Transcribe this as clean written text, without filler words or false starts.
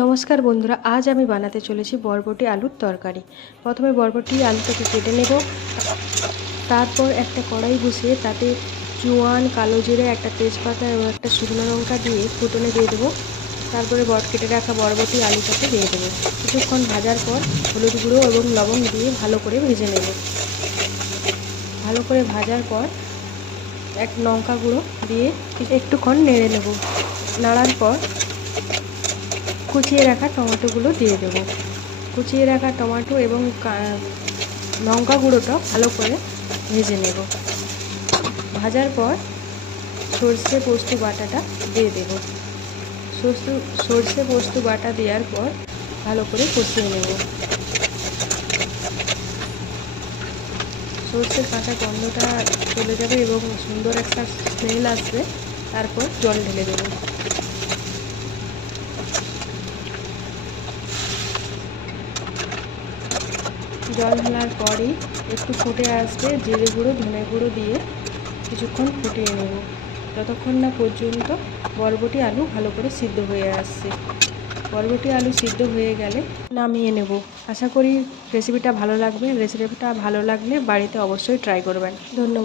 নমস্কার বন্ধুরা, আজ আমি বানাতে চলেছি বরবটি আলুর তরকারি। প্রথমে বরবটি আলুটাকে কেটে নেব। তারপর একটা কড়াই বসিয়ে তাতে জোয়ান, কালো জিরে, একটা তেজপাতা এবং একটা শুকনো লঙ্কা দিয়ে ফুটনে দিয়ে দেবো। তারপরে কেটে রাখা বরবটি আলুটাকে দিয়ে দেবো। কিছুক্ষণ ভাজার পর হলুদ গুঁড়ো এবং লবণ দিয়ে ভালো করে ভেজে নেব। ভালো করে ভাজার পর এক লঙ্কা গুঁড়ো দিয়ে একটুক্ষণ নেড়ে নেব। নাড়ার পর কুচিয়ে রাখা টমেটোগুলো দিয়ে দেবো। কুচিয়ে রাখা টমেটো এবং লঙ্কা গুঁড়োটা ভালো করে ভেজে নেব। ভাজার পর সর্ষে পোস্ত বাটাটা দিয়ে দেব। সর্ষে পোস্ত বাটা দেওয়ার পর ভালো করে কষিয়ে নেব। সর্ষের কাঁচা গন্ধটা চলে যাবে এবং সুন্দর একটা স্মেল আসবে। তারপর জল ঢেলে দেবো। জল ঢালার পরই একটু ফুটে আসবে, জিরে গুঁড়ো, ধনে গুঁড়ো দিয়ে কিছুক্ষণ ফুটিয়ে নেব, যতক্ষণ না পর্যন্ত বরবটি আলু ভালো করে সিদ্ধ হয়ে আসছে। বরবটি আলু সিদ্ধ হয়ে গেলে নামিয়ে নেব। আশা করি রেসিপিটা ভালো লাগবে। রেসিপিটা ভালো লাগলে বাড়িতে অবশ্যই ট্রাই করবেন। ধন্যবাদ।